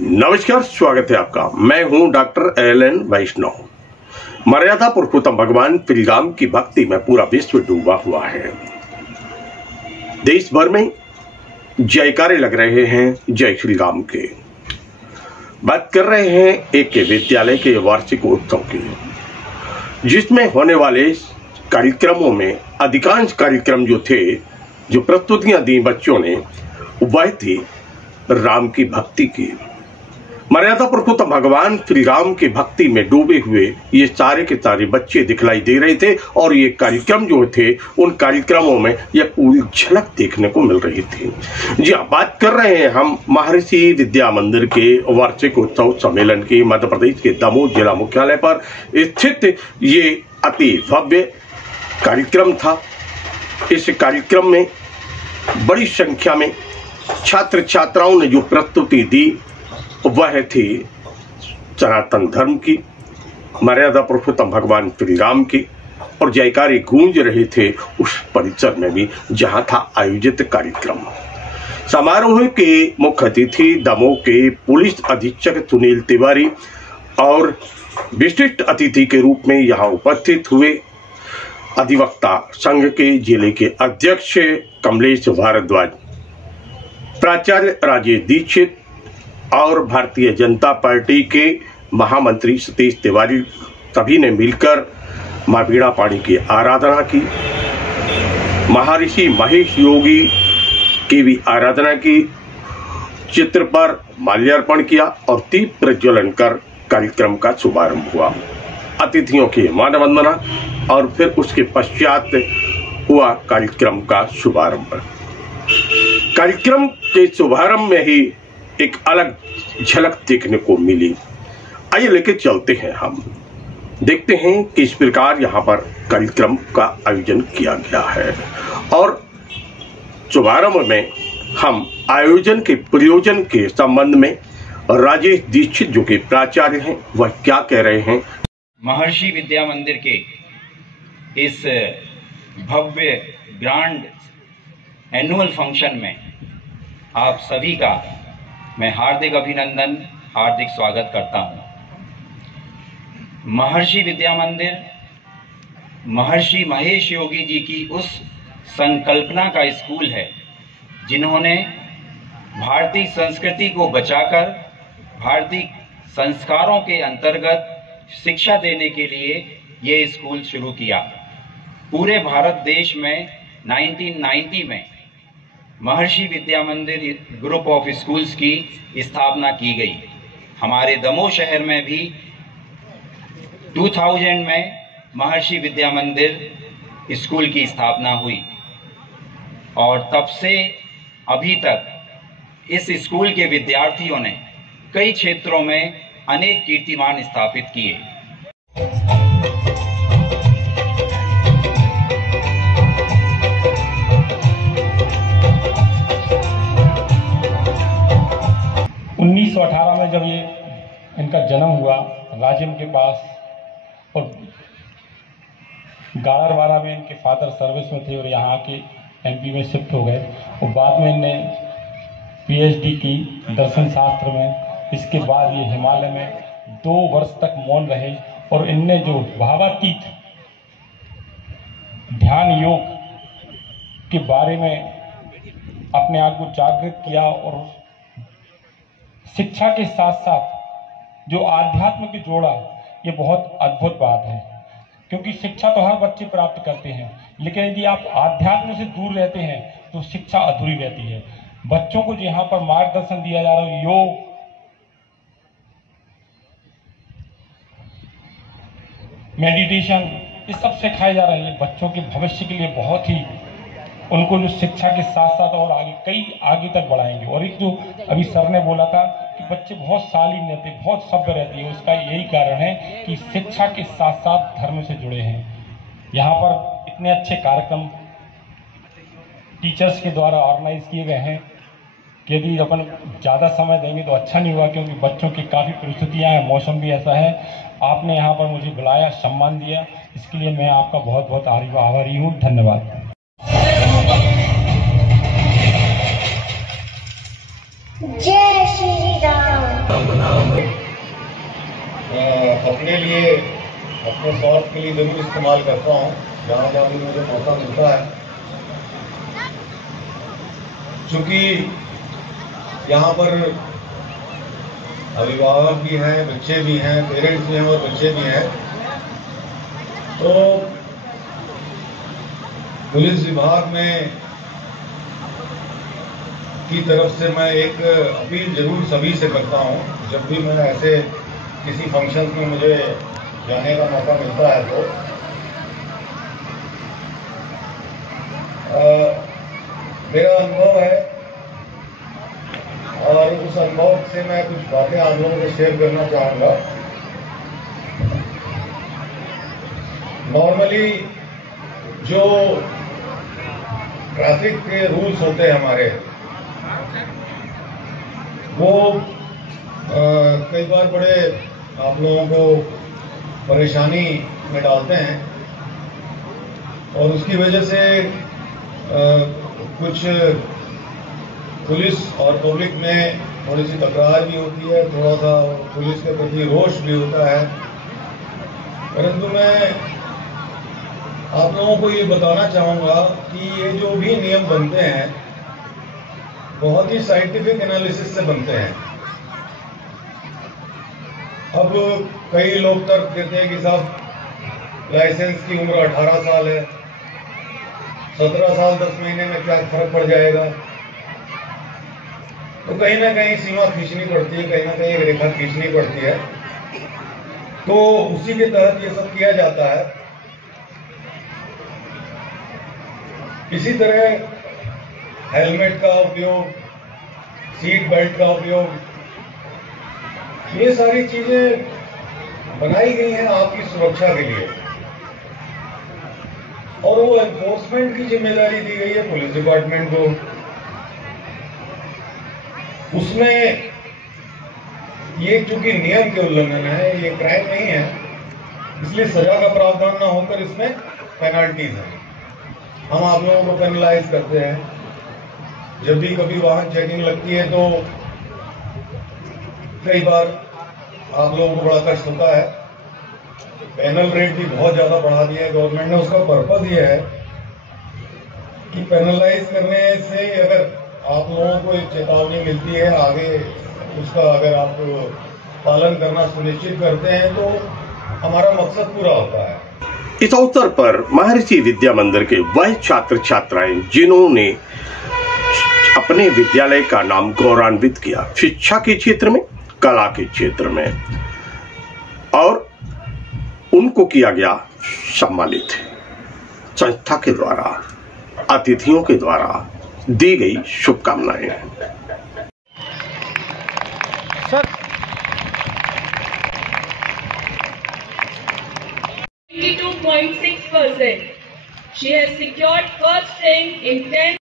नमस्कार, स्वागत है आपका। मैं हूं डॉक्टर एल.एन. वैष्णव। मर्यादा पुरुषोत्तम भगवान श्री राम की भक्ति में पूरा विश्व डूबा हुआ है। देश भर में जयकारे लग रहे हैं जय श्री राम के। बात कर रहे हैं एक विद्यालय के वार्षिक उत्सव की, जिसमें होने वाले कार्यक्रमों में अधिकांश कार्यक्रम जो प्रस्तुतियां दी बच्चों ने, वह थी राम की भक्ति की। मर्यादा पुरुषोत्तम भगवान श्री राम की भक्ति में डूबे हुए ये सारे के सारे बच्चे दिखलाई दे रहे थे और ये कार्यक्रम जो थे, उन कार्यक्रमों में यह पूरी झलक देखने को मिल रही थी। जी हाँ, बात कर रहे हैं हम महर्षि विद्या मंदिर के वार्षिक उत्सव सम्मेलन की। मध्य प्रदेश के दमोह जिला मुख्यालय पर स्थित ये अति भव्य कार्यक्रम था। इस कार्यक्रम में बड़ी संख्या में छात्र छात्राओं ने जो प्रस्तुति दी, वह थी सनातन धर्म की, मर्यादा पुरुषोत्तम भगवान श्री राम की, और जयकारे गूंज रहे थे उस परिसर में भी जहां था आयोजित कार्यक्रम। समारोह के मुख्य अतिथि दमोह के पुलिस अधीक्षक सुनील तिवारी और विशिष्ट अतिथि के रूप में यहां उपस्थित हुए अधिवक्ता संघ के जिले के अध्यक्ष कमलेश भारद्वाज, प्राचार्य राजेश दीक्षित और भारतीय जनता पार्टी के महामंत्री सतीश तिवारी। सभी ने मिलकर मां बीणा पाणी की आराधना की, महर्षि महेश योगी की भी आराधना की, चित्र पर माल्यार्पण किया और दीप प्रज्वलन कर कार्यक्रम का शुभारंभ हुआ। अतिथियों की मानवंदना और फिर उसके पश्चात हुआ कार्यक्रम का शुभारंभ। कार्यक्रम के शुभारंभ में ही एक अलग झलक देखने को मिली। आइए लेके चलते हैं, हम देखते हैं कि इस प्रकार यहाँ पर कार्यक्रम का आयोजन किया गया है। और शुभारंभ में हम आयोजन के प्रयोजन के संबंध में राजेश दीक्षित जो कि प्राचार्य हैं, वह क्या कह रहे हैं। महर्षि विद्या मंदिर के इस भव्य ग्रांड एनुअल फंक्शन में आप सभी का मैं हार्दिक अभिनंदन, हार्दिक स्वागत करता हूं। महर्षि विद्या मंदिर महर्षि महेश योगी जी की उस संकल्पना का स्कूल है, जिन्होंने भारतीय संस्कृति को बचाकर भारतीय संस्कारों के अंतर्गत शिक्षा देने के लिए ये स्कूल शुरू किया। पूरे भारत देश में 1990 में महर्षि विद्या मंदिर ग्रुप ऑफ स्कूल्स की स्थापना की गई। हमारे दमोह शहर में भी 2000 में महर्षि विद्या मंदिर स्कूल की स्थापना हुई और तब से अभी तक इस स्कूल के विद्यार्थियों ने कई क्षेत्रों में अनेक कीर्तिमान स्थापित किए। में जब ये इनका जन्म हुआ राजिम के पास, और गाड़रवाड़ा में इनके फादर सर्विस में थे और यहाँ के एमपी में शिफ्ट हो गए, और बाद में इनने पीएचडी की दर्शन शास्त्र में। इसके बाद ये हिमालय में 2 वर्ष तक मौन रहे और इनने जो भावातीत ध्यान योग के बारे में अपने आप को जागृत किया, और शिक्षा के साथ साथ जो आध्यात्म की जोड़ा, ये बहुत अद्भुत बात है। क्योंकि शिक्षा तो हर बच्चे straप्त करते हैं, लेकिन यदि आप आध्यात्म से दूर रहते हैं तो शिक्षा अधूरी रहती है। बच्चों को यहाँ पर मार्गदर्शन दिया जा रहा है, योग, मेडिटेशन, ये सब सिखाए जा रहे हैं। बच्चों के भविष्य के लिए बहुत ही, उनको जो शिक्षा के साथ साथ और आगे तक बढ़ाएंगे। और एक जो अभी सर ने बोला था कि बच्चे बहुत शालीन रहते, बहुत सभ्य रहते हैं, उसका यही कारण है कि शिक्षा के साथ साथ धर्म से जुड़े हैं। यहाँ पर इतने अच्छे कार्यक्रम टीचर्स के द्वारा ऑर्गेनाइज किए गए हैं कि यदि अपन ज़्यादा समय देंगे तो अच्छा नहीं हुआ, क्योंकि बच्चों की काफ़ी परिस्थितियाँ हैं, मौसम भी ऐसा है। आपने यहाँ पर मुझे बुलाया, सम्मान दिया, इसके लिए मैं आपका बहुत बहुत आभारी हूँ। धन्यवाद। जय श्री राम। अपने लिए, अपने स्वार्थ के लिए जरूर इस्तेमाल करता हूँ जहाँ जहाँ भी मुझे मौका मिलता है। चूंकि यहाँ पर अभिभावक भी हैं, बच्चे भी हैं, पेरेंट्स भी हैं और बच्चे भी हैं, तो पुलिस विभाग में की तरफ से मैं एक अपील जरूर सभी से करता हूँ। जब भी मैं ऐसे किसी फंक्शन में मुझे जाने का मौका मिलता है तो मेरा अनुभव है और उस अनुभव से मैं कुछ बातें आप लोगों से शेयर करना चाहूँगा। नॉर्मली जो ट्रैफिक के रूल्स होते हैं हमारे, वो कई बार बड़े आप लोगों को परेशानी में डालते हैं और उसकी वजह से कुछ पुलिस और पब्लिक में थोड़ी सी तकरार भी होती है, थोड़ा सा पुलिस के प्रति रोष भी होता है। परंतु मैं आप लोगों को ये बताना चाहूँगा कि ये जो भी नियम बनते हैं बहुत ही साइंटिफिक एनालिसिस से बनते हैं। अब कई लोग तर्क देते हैं कि साहब लाइसेंस की उम्र 18 साल है, 17 साल 10 महीने में क्या फर्क पड़ जाएगा। तो कहीं ना कहीं सीमा खींचनी पड़ती है, कहीं ना कहीं एक रेखा खींचनी पड़ती है। तो उसी के तहत ये सब किया जाता है। इसी तरह हेलमेट का उपयोग, सीट बेल्ट का उपयोग, ये सारी चीजें बनाई गई हैं आपकी सुरक्षा के लिए और वो एनफोर्समेंट की जिम्मेदारी दी गई है पुलिस डिपार्टमेंट को। उसमें ये चूंकि नियम के उल्लंघन है, ये क्राइम नहीं है, इसलिए सजा का प्रावधान ना होकर इसमें पेनल्टीज है। हम आप लोगों को पेनलाइज करते हैं। जब भी कभी वाहन चेकिंग लगती है तो कई बार आप लोगों को बड़ा कष्ट होता है। पेनल रेट भी बहुत ज्यादा बढ़ा दिया है गवर्नमेंट ने। उसका पर्पज ये है कि पेनलाइज करने से अगर आप लोगों को एक चेतावनी मिलती है, आगे उसका अगर आप पालन करना सुनिश्चित करते हैं तो हमारा मकसद पूरा होता है। इस अवसर पर महर्षि विद्या मंदिर के वह छात्र छात्राएं जिन्होंने अपने विद्यालय का नाम गौरवान्वित किया शिक्षा के क्षेत्र में, कला के क्षेत्र में, और उनको किया गया सम्मानित। संस्था के द्वारा, अतिथियों के द्वारा दी गई शुभकामनाएं। Sir 22.6%. She has secured first rank in 10